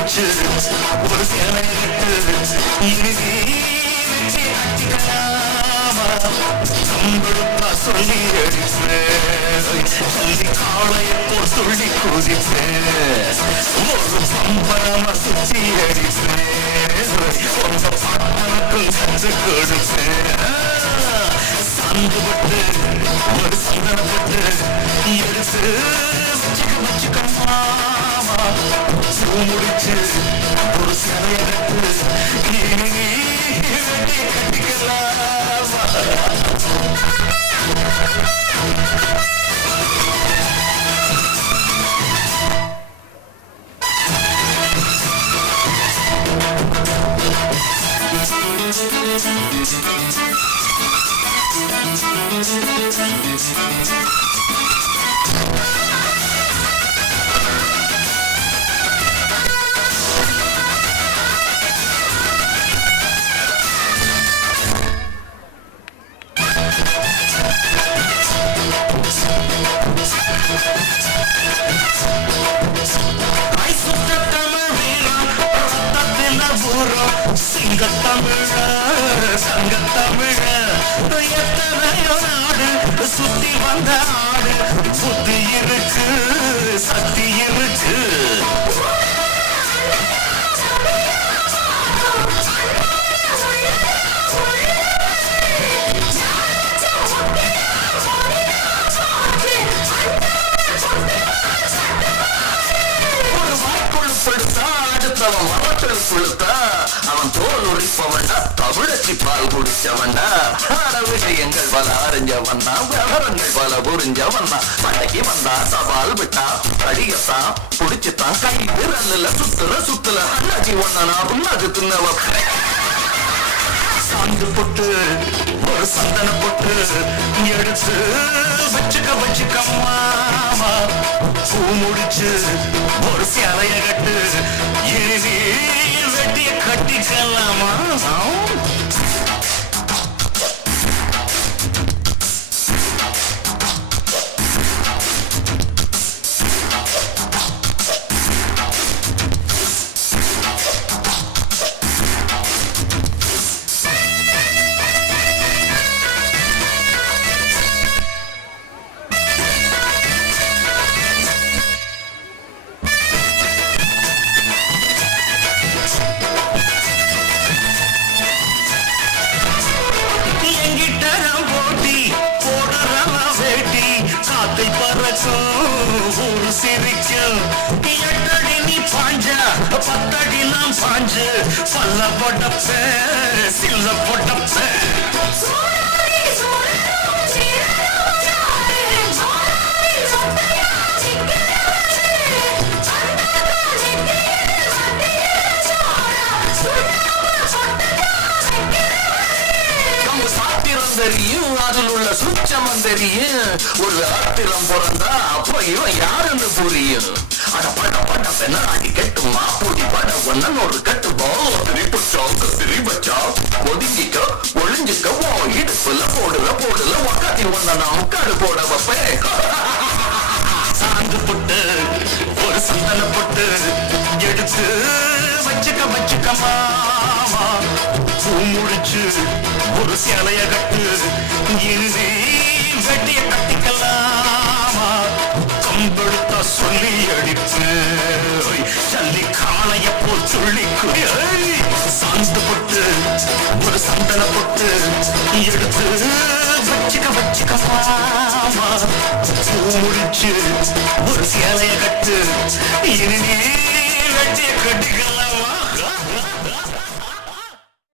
முடிச்சு ஒரு சேலையிட்டு இறுதி வெற்றி அடிக்கலாமா சம்படுத்தா சொல்லி அடிப்பேன் சொல்லி காளையப்போ சொல்லி குதிப்பேன் ஒரு பம்பரமா சுத்தி அடிப்பேன் உங்க பாட்டனுக்கும் கற்று கொடுப்பேன் சாந்துபட்டு ஒரு சந்தனப்பட்டு எடுத்து வச்சுக்கம்மா முடிச்சு ஒரு சிலையகத்து கட்டிக்கலாமா சிங்கத்தமிழ சங்கத்தமிழ எத்தனையோ நாடு சுத்தி வந்த ஆடு புத்தி இருக்கு சக்தி இருக்கு ஒரு வாய்க்குள் படுத்தா அடுத்தவன் மரத்தில் கொடுத்தா அவன் தோல் உரிப்பவன்டா தமிழச்சி பால் குடிச்சவன்டா விஷயங்கள் பல அறிஞ்சவன் தான் விவரங்கள் பல புரிஞ்சவன் தான் பண்டைக்கு வந்தா சவால் விட்டா அடியத்தான் புடிச்சுத்தான் கை விரல்ல சுத்துல அண்ணாச்சி ஒன்னா உன்னாக்கு தின்னவ சாந்து பொட்டு ஒரு சந்தன பொட்டு எடுத்து வச்சுக்கம்மா பூ முடிச்சு ஒரு சேலைய கட்டு இறுதி வெட்டிய கட்டிக்கலாமா எட்டடி நீ பாஞ்ச பத்தடி நாம் பாஞ்சு பல்ல போட்டப்ப சில்ல போட்டப்ப தெரியும் அதில் உள்ள சுச்சமம் தெரியும் ஒரு ஆத்திரம் பிறந்தா அப்ப இவன் யாருன்னு புரியும் அட பட பெண்ணாடி கெட்டுமா பூடி பட ஒன்னு ஒரு கட்டுப்போ திரிபச்சா ஒதுங்கிக்க ஒளிஞ்சுக்க இடுப்புல போடுல உக்காத்தி ஒன்ன நான் முக்காடு போட வைப்பேன் சாந்து போட்டு ஒரு சந்தன போட்டு எடுத்து வச்சுக்கம்மா பூ முடிச்சு ஒரு சேலைய கட்டு இறுதி வெட்டிய கட்டிக்கலாமா கம்பெடுத்தா சொல்லி அடிப்பு சல்லி காளைய போல் சொல்லி சாந்து போட்டு ஒரு சந்தன போட்டு எடுத்து வச்சுக்கம்மா பூ முடிச்சு ஒரு சேலைய கட்டு இறுதி வெட்டிய கட்டிக்கலாம்